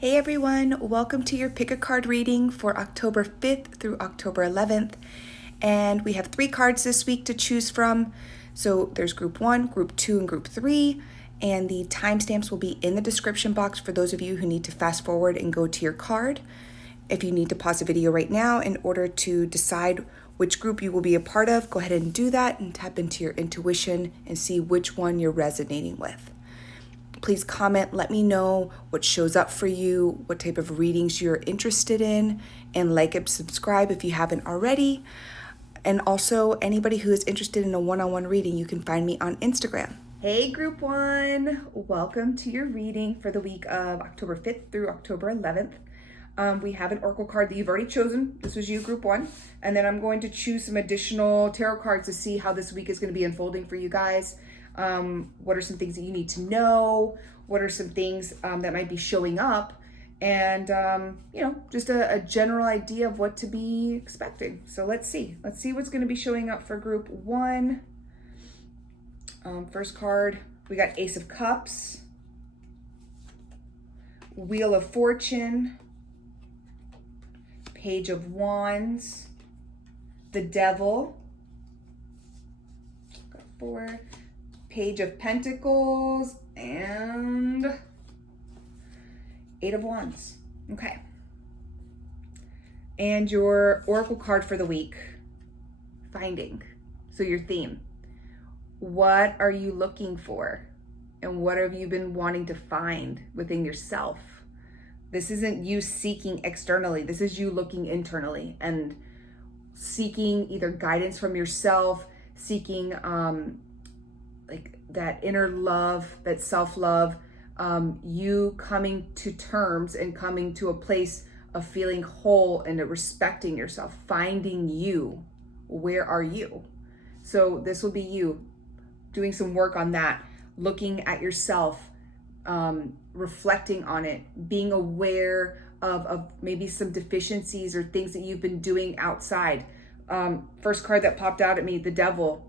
Hey everyone, welcome to your pick a card reading for October 5th through October 11th. And we have 3 cards this week to choose from. So there's group 1, group 2, and group 3. And the timestamps will be in the description box for those of you who need to fast forward and go to your card. If you need to pause the video right now in order to decide which group you will be a part of, go ahead and do that and tap into your intuition and see which one you're resonating with. Please comment, let me know what shows up for you, what type of readings you're interested in, and like and subscribe if you haven't already. And also, anybody who is interested in a one-on-one reading, you can find me on Instagram. Hey group 1, welcome to your reading for the week of October 5th through October 11th. We have an oracle card that you've already chosen. This was you, group 1. And then I'm going to choose some additional tarot cards to see how this week is going to be unfolding for you guys. What are some things that you need to know? What are some things that might be showing up? And, just a general idea of what to be expecting. So let's see. Let's see what's going to be showing up for group 1. First card, we got Ace of Cups, Wheel of Fortune, Page of Wands, the Devil, got 4, Page of Pentacles, and 8 of Wands. Okay. And your oracle card for the week, Finding. So your theme. What are you looking for? And what have you been wanting to find within yourself? This isn't you seeking externally. This is you looking internally and seeking either guidance from yourself, seeking like that inner love, that self-love, you coming to terms and coming to a place of feeling whole and respecting yourself, finding you. Where are you? So this will be you doing some work on that, looking at yourself, reflecting on it, being aware of maybe some deficiencies or things that you've been doing outside. First card that popped out at me, the Devil.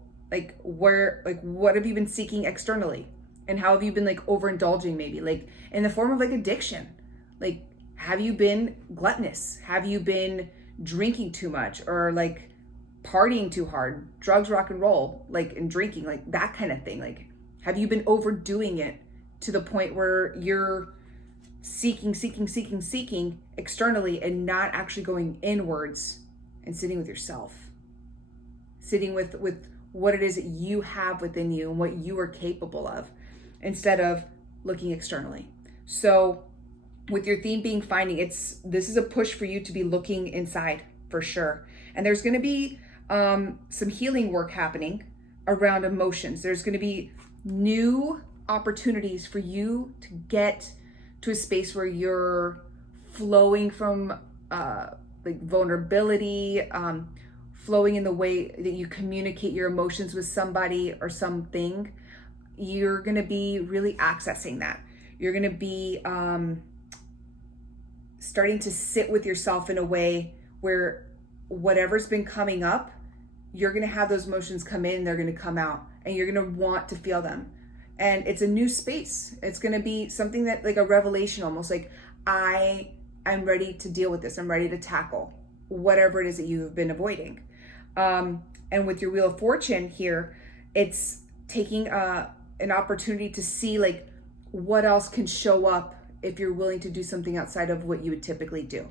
What have you been seeking externally? And how have you been overindulging, maybe in the form of addiction? Have you been gluttonous? Have you been drinking too much or partying too hard, drugs, rock and roll, and drinking, that kind of thing? Have you been overdoing it to the point where you're seeking externally and not actually going inwards and sitting with yourself, sitting with what it is that you have within you and what you are capable of, instead of looking externally. So with your theme being finding, this is a push for you to be looking inside for sure. And there's going to be some healing work happening around emotions. There's going to be new opportunities for you to get to a space where you're flowing from vulnerability, flowing in the way that you communicate your emotions with somebody or something. You're going to be really accessing that. You're going to be starting to sit with yourself in a way where whatever's been coming up, you're going to have those emotions come in, they're going to come out, and you're going to want to feel them. And it's a new space. It's going to be something that a revelation, almost I'm ready to deal with this. I'm ready to tackle whatever it is that you've been avoiding. And with your Wheel of Fortune here, it's taking an opportunity to see what else can show up if you're willing to do something outside of what you would typically do.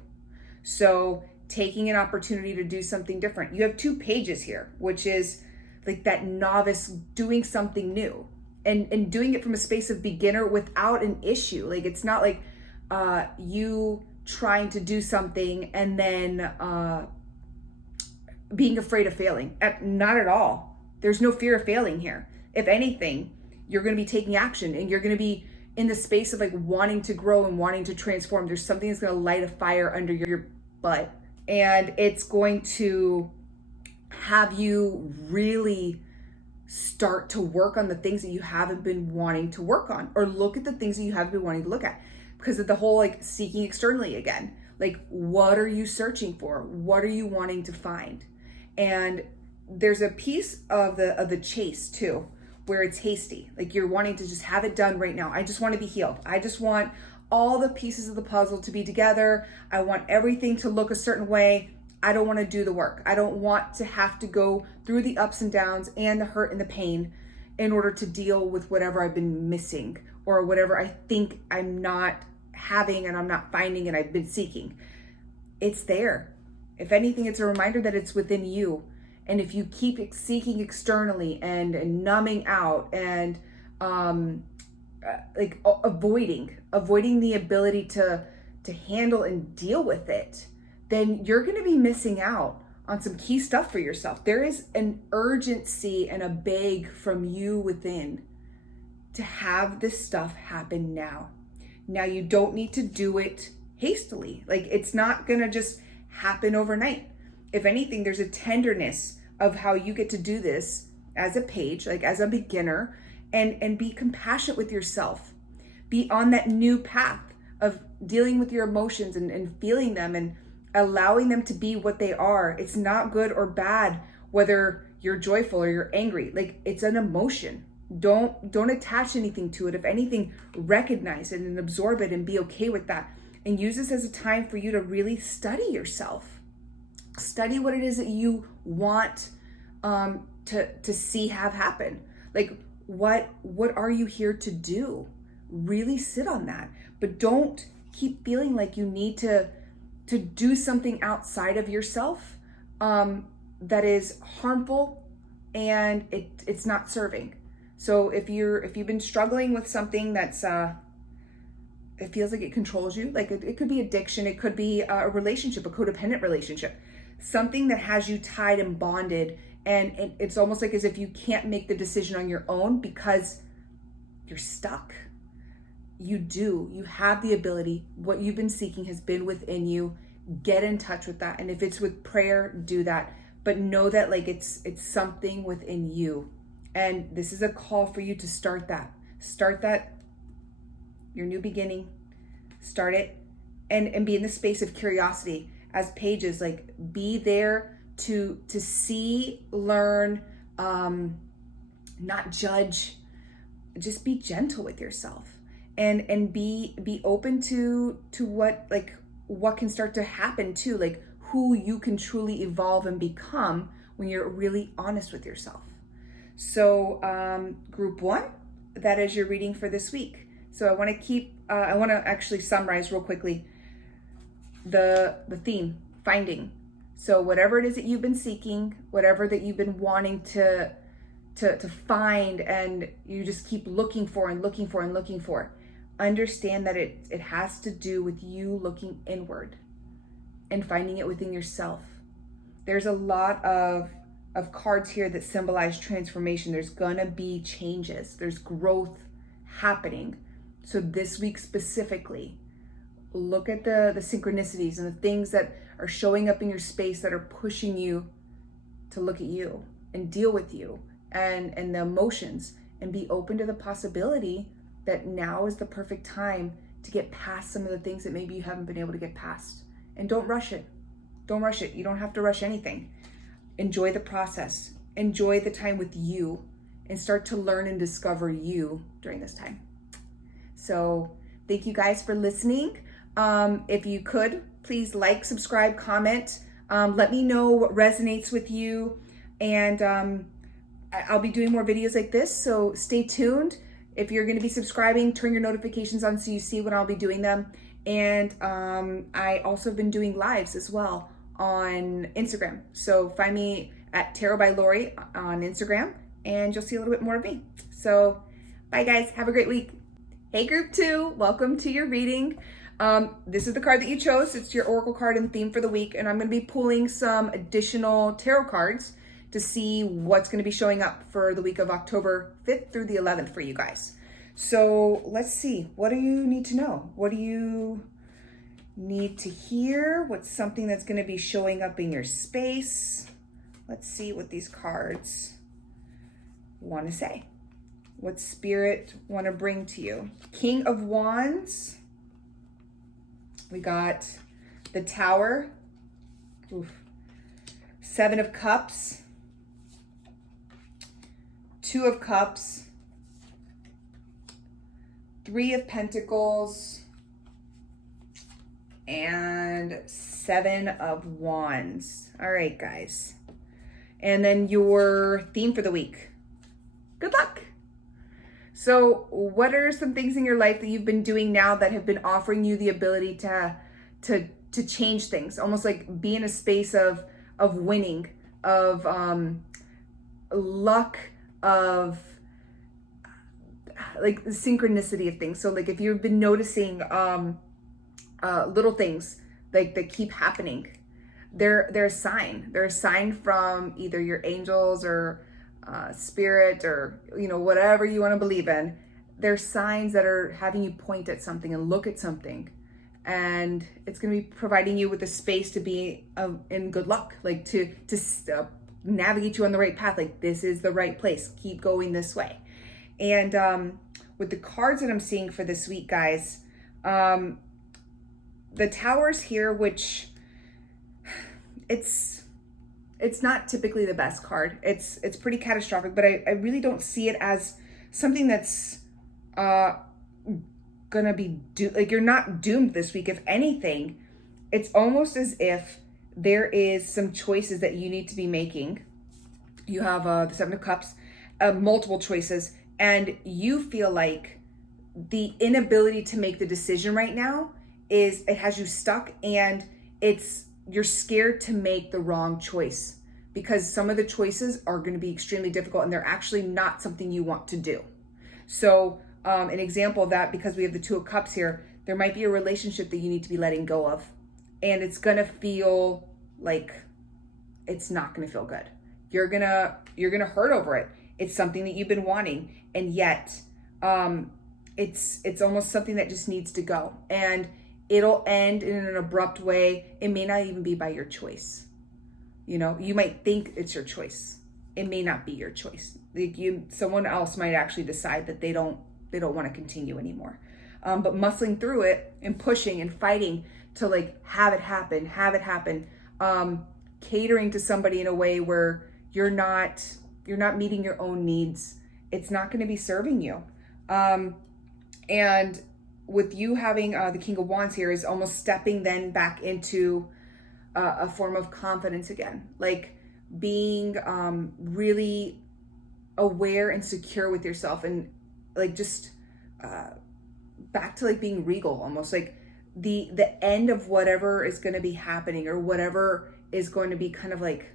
So taking an opportunity to do something different. You have 2 pages here, which is that novice doing something new and doing it from a space of beginner without an issue. It's not you trying to do something and then being afraid of failing. Not at all. There's no fear of failing here. If anything, you're going to be taking action and you're going to be in the space of wanting to grow and wanting to transform. There's something that's going to light a fire under your butt, and it's going to have you really start to work on the things that you haven't been wanting to work on, or look at the things that you haven't been wanting to look at, because of the whole seeking externally again. What are you searching for? What are you wanting to find? And there's a piece of the chase too, where it's hasty. You're wanting to just have it done right now. I just want to be healed. I just want all the pieces of the puzzle to be together. I want everything to look a certain way. I don't want to do the work. I don't want to have to go through the ups and downs and the hurt and the pain in order to deal with whatever I've been missing or whatever I think I'm not having and I'm not finding and I've been seeking. It's there. If anything, it's a reminder that it's within you. And if you keep seeking externally and numbing out and avoiding the ability to handle and deal with it, then you're going to be missing out on some key stuff for yourself. There is an urgency and a beg from you within to have this stuff happen now. Now, you don't need to do it hastily. Like, it's not going to just happen overnight. If anything, there's a tenderness of how you get to do this as a page, like as a beginner, and be compassionate with yourself. Be on that new path of dealing with your emotions and feeling them and allowing them to be what they are. It's not good or bad, whether you're joyful or you're angry. Like, it's an emotion. Don't attach anything to it. If anything, recognize it and absorb it and be okay with that. And use this as a time for you to really study yourself. Study what it is that you want to see have happen. Like, what are you here to do? Really sit on that. But don't keep feeling like you need to do something outside of yourself that is harmful and it's not serving. So if you've been struggling with something that's it feels like it controls you, like it could be addiction, it could be a relationship, a codependent relationship, something that has you tied and bonded, and it's almost like as if you can't make the decision on your own because you're stuck. You have the ability. What you've been seeking has been within you. Get in touch with that. And if it's with prayer, do that. But know that like it's something within you. And this is a call for you to start that. Start that, your new beginning. Start it and be in the space of curiosity as pages. Like, be there to see, learn, not judge. Just be gentle with yourself. And be open to what can start to happen too, like who you can truly evolve and become when you're really honest with yourself. So group 1, that is your reading for this week. So I want to actually summarize real quickly the theme, finding. So whatever it is that you've been seeking, whatever that you've been wanting to find, and you just keep looking for and looking for and looking for, understand that it has to do with you looking inward and finding it within yourself. There's a lot of cards here that symbolize transformation. There's gonna be changes. There's growth happening. So this week specifically, look at the synchronicities and the things that are showing up in your space that are pushing you to look at you and deal with you and the emotions, and be open to the possibility that now is the perfect time to get past some of the things that maybe you haven't been able to get past. And don't rush it. Don't rush it. You don't have to rush anything. Enjoy the process. Enjoy the time with you and start to learn and discover you during this time. So thank you guys for listening. If you could, please like, subscribe, comment. Let me know what resonates with you. And I'll be doing more videos like this, so stay tuned. If you're going to be subscribing, turn your notifications on so you see when I'll be doing them. And I also have been doing lives as well on Instagram. So find me at Tarot by Lori on Instagram, and you'll see a little bit more of me. So bye guys, have a great week. Hey group 2, welcome to your reading. This is the card that you chose. It's your oracle card and theme for the week. And I'm going to be pulling some additional tarot cards to see what's going to be showing up for the week of October 5th through the 11th for you guys. So let's see. What do you need to know? What do you need to hear? What's something that's going to be showing up in your space? Let's see what these cards want to say. What spirit want to bring to you? King of Wands. We got the Tower. Oof. 7 of Cups. 2 of Cups, 3 of Pentacles, and 7 of Wands. All right, guys. And then your theme for the week. Good luck. So what are some things in your life that you've been doing now that have been offering you the ability to change things? Almost like be in a space of winning, of luck, of like the synchronicity of things. So like if you've been noticing little things like that keep happening, they're a sign. They're a sign from either your angels or spirit, or whatever you want to believe in. They're signs that are having you point at something and look at something, and it's going to be providing you with a space to be in good luck, like to navigate you on the right path. Like, this is the right place, keep going this way. And with the cards that I'm seeing for this week, guys, the Tower's here, which it's not typically the best card. It's pretty catastrophic, but I really don't see it as something that's gonna be like you're not doomed this week. If anything, it's almost as if there is some choices that you need to be making. You have the 7 of Cups, multiple choices, and you feel like the inability to make the decision right now it has you stuck, and you're scared to make the wrong choice because some of the choices are going to be extremely difficult and they're actually not something you want to do. So an example of that, because we have the 2 of Cups here, there might be a relationship that you need to be letting go of, and it's going to feel like it's not going to feel good. You're going to hurt over it. It's something that you've been wanting, and yet it's almost something that just needs to go, and it'll end in an abrupt way. It may not even be by your choice. You might think it's your choice. It may not be your choice. Like someone else might actually decide that they don't want to continue anymore. But muscling through it and pushing and fighting to like have it happen, catering to somebody in a way where you're not meeting your own needs. It's not going to be serving you. And with you having the King of Wands here is almost stepping then back into a form of confidence again, like being really aware and secure with yourself, and like just back to like being regal, almost like the end of whatever is going to be happening or whatever is going to be kind of like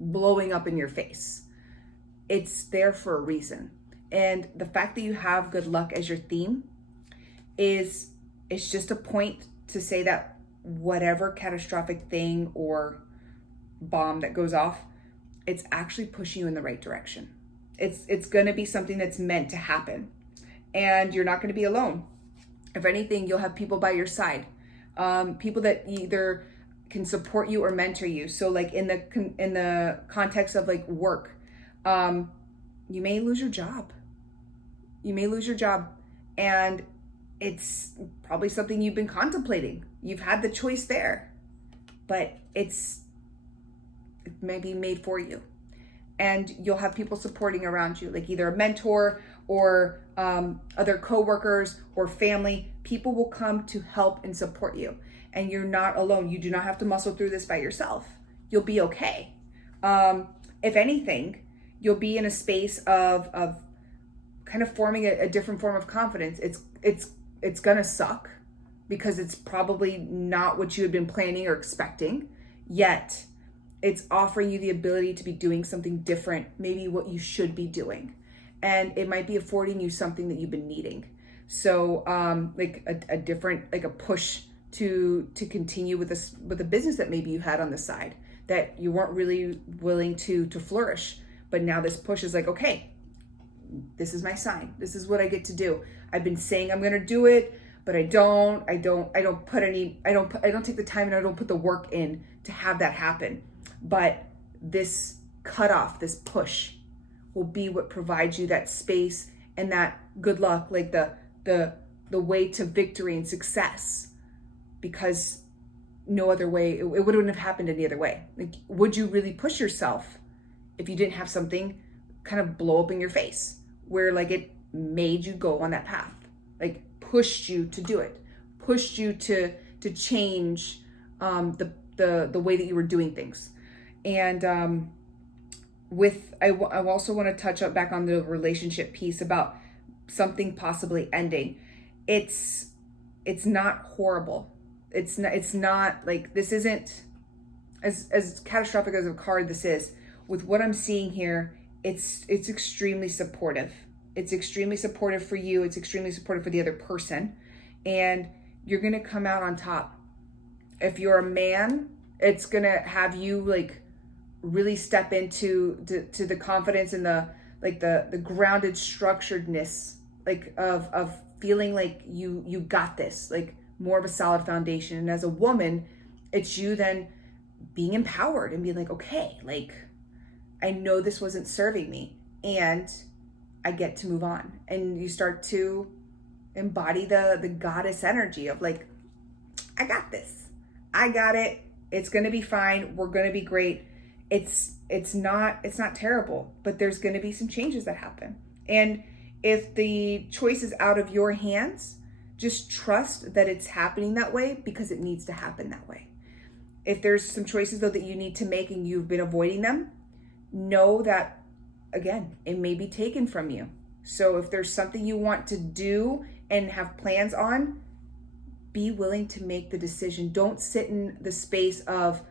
blowing up in your face. It's there for a reason. And the fact that you have good luck as your theme it's just a point to say that whatever catastrophic thing or bomb that goes off, it's actually pushing you in the right direction. It's going to be something that's meant to happen, and you're not going to be alone. If anything, you'll have people by your side, people that either can support you or mentor you. So like in the context of like work, you may lose your job. And it's probably something you've been contemplating. You've had the choice there, but it may be made for you. And you'll have people supporting around you, like either a mentor or other coworkers or family. People will come to help and support you. And you're not alone. You do not have to muscle through this by yourself. You'll be okay. If anything, you'll be in a space of kind of forming a different form of confidence. It's gonna suck because it's probably not what you had been planning or expecting, yet it's offering you the ability to be doing something different, maybe what you should be doing. And it might be affording you something that you've been needing. So like a different, like a push to continue with a business that maybe you had on the side that you weren't really willing to flourish. But now this push is like, okay, this is my sign. This is what I get to do. I've been saying I'm going to do it, but I don't take the time, and I don't put the work in to have that happen. But this cutoff, this push will be what provides you that space and that good luck, like the way to victory and success, because no other way, it wouldn't have happened any other way. Like, would you really push yourself if you didn't have something kind of blow up in your face where like it made you go on that path, like pushed you to do it, pushed you to to change the way that you were doing things. And I also want to touch up back on the relationship piece about something possibly ending. It's not horrible. It's not like, this isn't as catastrophic as a card this is. With what I'm seeing here, it's extremely supportive. It's extremely supportive for you. It's extremely supportive for the other person. And you're going to come out on top. If you're a man, it's going to have you like really step into to the confidence and the grounded structuredness, like of feeling like you got this, like more of a solid foundation. And as a woman, it's you then being empowered and being like, okay, like I know this wasn't serving me and I get to move on. And you start to embody the goddess energy of like, I got this. I got it. It's going to be fine. We're going to be great. It's not terrible, but there's going to be some changes that happen. And if the choice is out of your hands, just trust that it's happening that way because it needs to happen that way. If there's some choices though that you need to make and you've been avoiding them, know that, again, it may be taken from you. So if there's something you want to do and have plans on, be willing to make the decision. Don't sit in the space of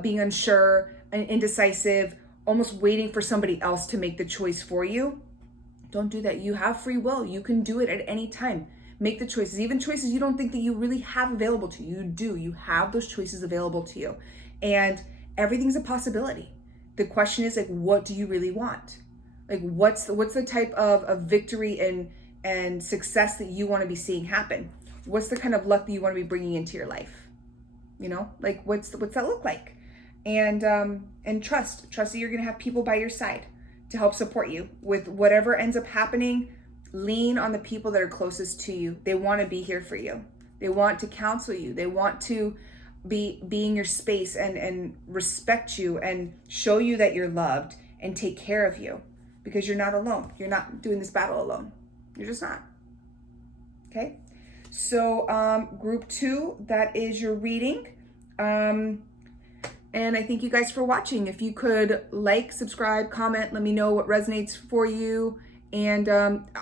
being unsure and indecisive, almost waiting for somebody else to make the choice for you. Don't do that. You have free will. You can do it at any time. Make the choices, even choices you don't think that you really have available to you. You do. You have those choices available to you. And everything's a possibility. The question is like, what do you really want? Like, what's the type of victory and success that you want to be seeing happen? What's the kind of luck that you want to be bringing into your life? You know, like what's that look like? And trust that you're going to have people by your side to help support you with whatever ends up happening. Lean on the people that are closest to you. They want to be here for you. They want to counsel you. They want to be in your space and respect you and show you that you're loved and take care of you, because you're not alone. You're not doing this battle alone. You're just not. Okay. So group 2, that is your reading. And I thank you guys for watching. If you could like, subscribe, comment, let me know what resonates for you. And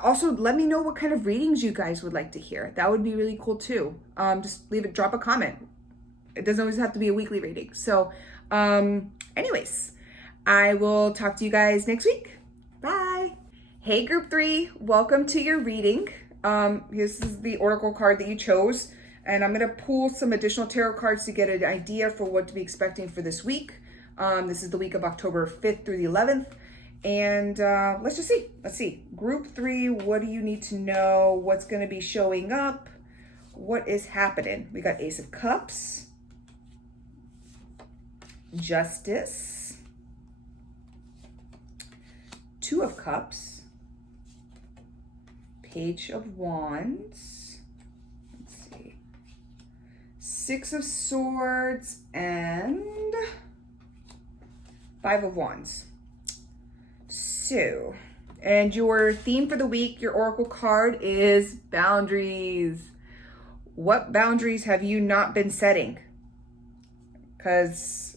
also let me know what kind of readings you guys would like to hear. That would be really cool too. Just drop a comment. It doesn't always have to be a weekly reading. So anyways, I will talk to you guys next week. Bye. Hey group 3, welcome to your reading. This is the oracle card that you chose. And I'm going to pull some additional tarot cards to get an idea for what to be expecting for this week. This is the week of October 5th through the 11th. And let's just see. Let's see. Group 3, what do you need to know? What's going to be showing up? What is happening? We got Ace of Cups, Justice, Two of Cups, Page of Wands, let's see, Six of Swords, and Five of Wands. So, and your theme for the week, your oracle card is boundaries. What boundaries have you not been setting? Because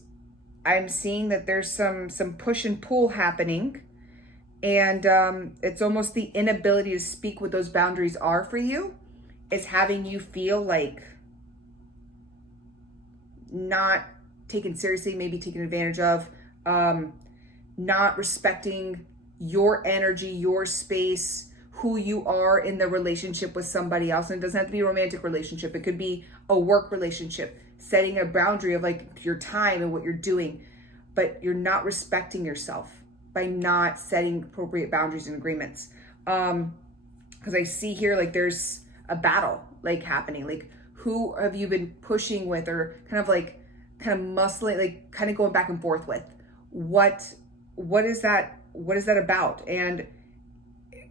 I'm seeing that there's some push and pull happening, and it's almost the inability to speak what those boundaries are for you is having you feel like not taken seriously, maybe taken advantage of, not respecting your energy, your space, who you are in the relationship with somebody else. And it doesn't have to be a romantic relationship. It could be a work relationship, setting a boundary of like your time and what you're doing, but you're not respecting yourself by not setting appropriate boundaries and agreements. Because I see here, like there's a battle like happening. Like who have you been pushing with, or kind of muscling, like kind of going back and forth with? What is that? What is that about? And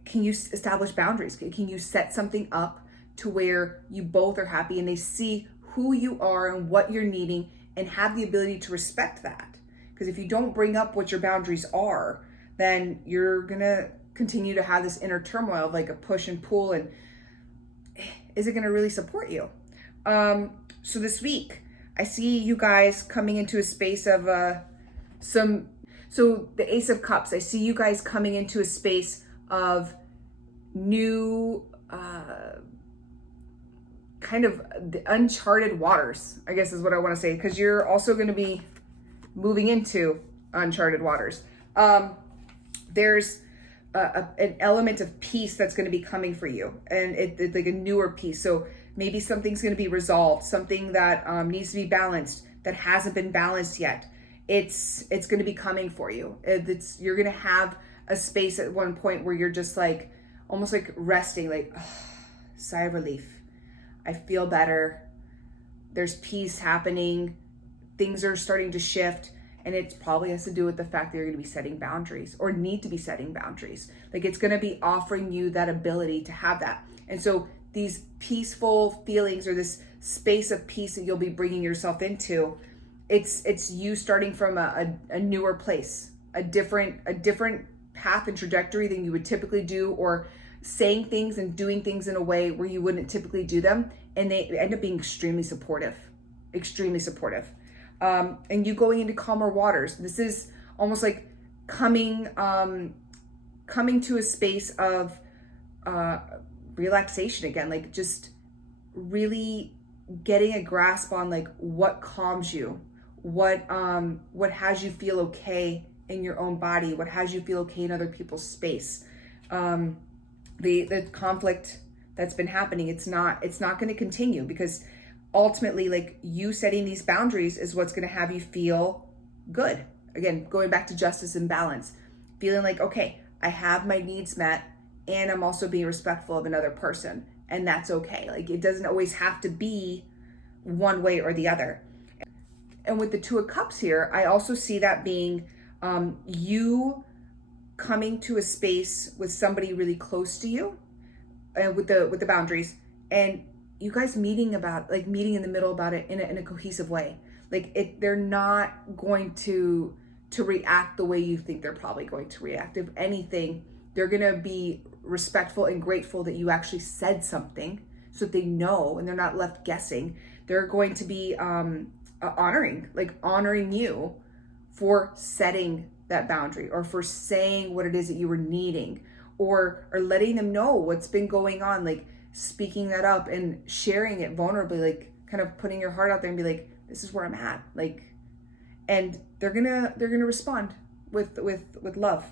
can you establish boundaries? Can you set something up to where you both are happy and they see who you are and what you're needing and have the ability to respect that? Because if you don't bring up what your boundaries are, then you're gonna continue to have this inner turmoil of like a push and pull, and is it gonna really support you? So this week, I see you guys coming into a space of so the Ace of Cups, I see you guys coming into a space of new, kind of the uncharted waters, I guess is what I want to say, because you're also going to be moving into uncharted waters. There's an element of peace that's going to be coming for you, and it's like a newer peace. So maybe something's going to be resolved, something that needs to be balanced that hasn't been balanced yet. It's going to be coming for you. You're going to have a space at one point where you're just like almost like resting, like sigh of relief. I feel better. There's peace happening. Things are starting to shift. And it probably has to do with the fact that you're going to be setting boundaries or need to be setting boundaries. Like it's going to be offering you that ability to have that. And so these peaceful feelings or this space of peace that you'll be bringing yourself into, it's you starting from a newer place, a different path and trajectory than you would typically do, or saying things and doing things in a way where you wouldn't typically do them. And they end up being extremely supportive. And you going into calmer waters. This is almost like coming to a space of relaxation again, like just really getting a grasp on like what calms you, what has you feel okay in your own body, what has you feel okay in other people's space. The conflict that's been happening, it's not going to continue, because ultimately, like, you setting these boundaries is what's going to have you feel good. Again, going back to justice and balance, feeling like, okay, I have my needs met and I'm also being respectful of another person, and that's okay. Like, it doesn't always have to be one way or the other. And with the Two of Cups here, I also see that being you coming to a space with somebody really close to you, with the boundaries, and you guys meeting in the middle about it in a cohesive way. Like they're not going to react the way you think they're probably going to react. If anything, they're going to be respectful and grateful that you actually said something, so that they know and they're not left guessing. They're going to be honoring you for setting that boundary, or for saying what it is that you were needing, or letting them know what's been going on, like speaking that up and sharing it vulnerably, like kind of putting your heart out there and be like, this is where I'm at, like, and they're gonna respond with love.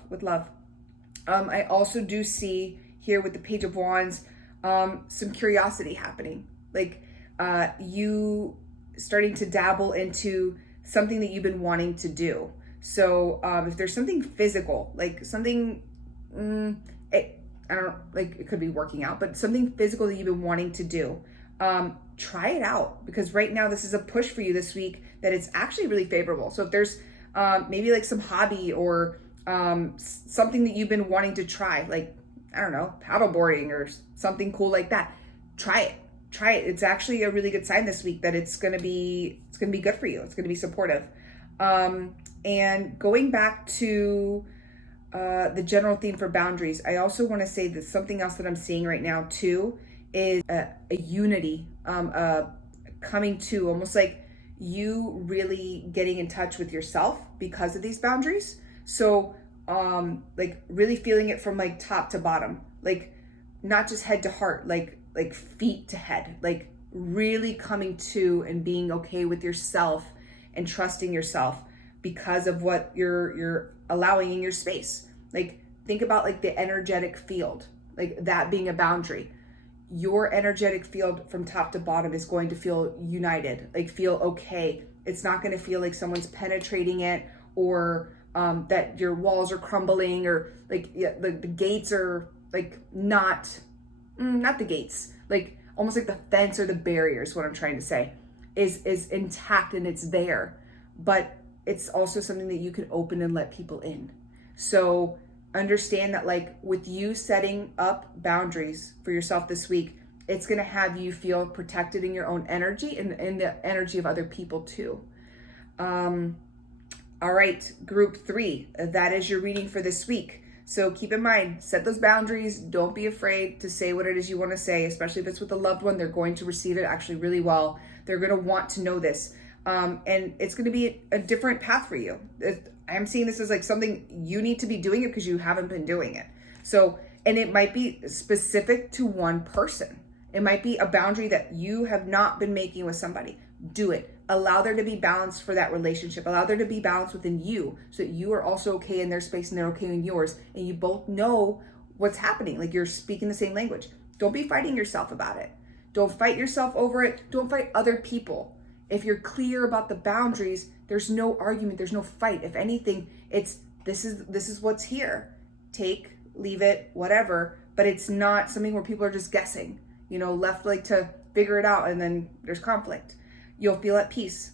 I also do see here with the Page of Wands some curiosity happening, like you starting to dabble into something that you've been wanting to do. So if there's something physical, like something I don't, like, it could be working out, but something physical that you've been wanting to do, try it out, because right now this is a push for you this week that it's actually really favorable. So if there's maybe like some hobby or something that you've been wanting to try, like, I don't know, paddleboarding or something cool like that, try it. It's actually a really good sign this week that it's gonna be good for you. It's gonna be supportive. And going back to the general theme for boundaries, I also want to say that something else that I'm seeing right now too is a unity coming to, almost like you really getting in touch with yourself because of these boundaries. So like really feeling it from like top to bottom, like not just head to heart, like feet to head, like really coming to and being okay with yourself and trusting yourself because of what you're allowing in your space. Like, think about like the energetic field, like that being a boundary. Your energetic field from top to bottom is going to feel united, like feel okay. It's not going to feel like someone's penetrating it, or that your walls are crumbling, or like the gates are like not the gates, like almost like the fence or the barriers, what I'm trying to say, is intact and it's there, but it's also something that you can open and let people in. So understand that, like, with you setting up boundaries for yourself this week, it's going to have you feel protected in your own energy and in the energy of other people too. All right, group 3, that is your reading for this week. So keep in mind, set those boundaries. Don't be afraid to say what it is you want to say, especially if it's with a loved one. They're going to receive it actually really well. They're going to want to know this. And it's going to be a different path for you. I'm seeing this as like something you need to be doing it because you haven't been doing it. So, and it might be specific to one person. It might be a boundary that you have not been making with somebody. Do it. Allow there to be balance for that relationship. Allow there to be balance within you so that you are also okay in their space and they're okay in yours. And you both know what's happening. Like you're speaking the same language. Don't be fighting yourself about it. Don't fight yourself over it. Don't fight other people. If you're clear about the boundaries, there's no argument. There's no fight. If anything, it's this is what's here. Take, leave it, whatever. But it's not something where people are just guessing, left like to figure it out and then there's conflict. You'll feel at peace.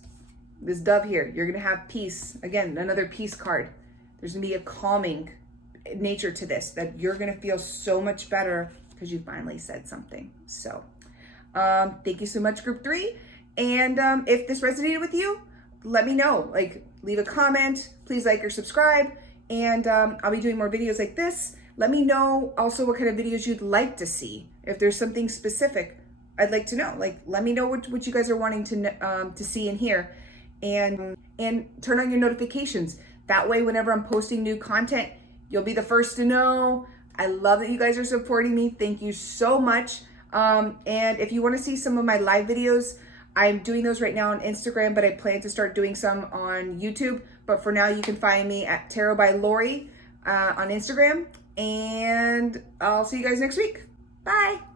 This dove here, you're going to have peace. Again, another peace card. There's going to be a calming nature to this that you're going to feel so much better because you finally said something. So thank you so much, group 3. And if this resonated with you, let me know. Like, leave a comment. Please like or subscribe. And I'll be doing more videos like this. Let me know also what kind of videos you'd like to see. If there's something specific, I'd like to know. Like, let me know what you guys are wanting to see and hear. And turn on your notifications. That way, whenever I'm posting new content, you'll be the first to know. I love that you guys are supporting me. Thank you so much. And if you want to see some of my live videos, I'm doing those right now on Instagram, but I plan to start doing some on YouTube. But for now, you can find me at Tarot by Lori on Instagram. And I'll see you guys next week. Bye.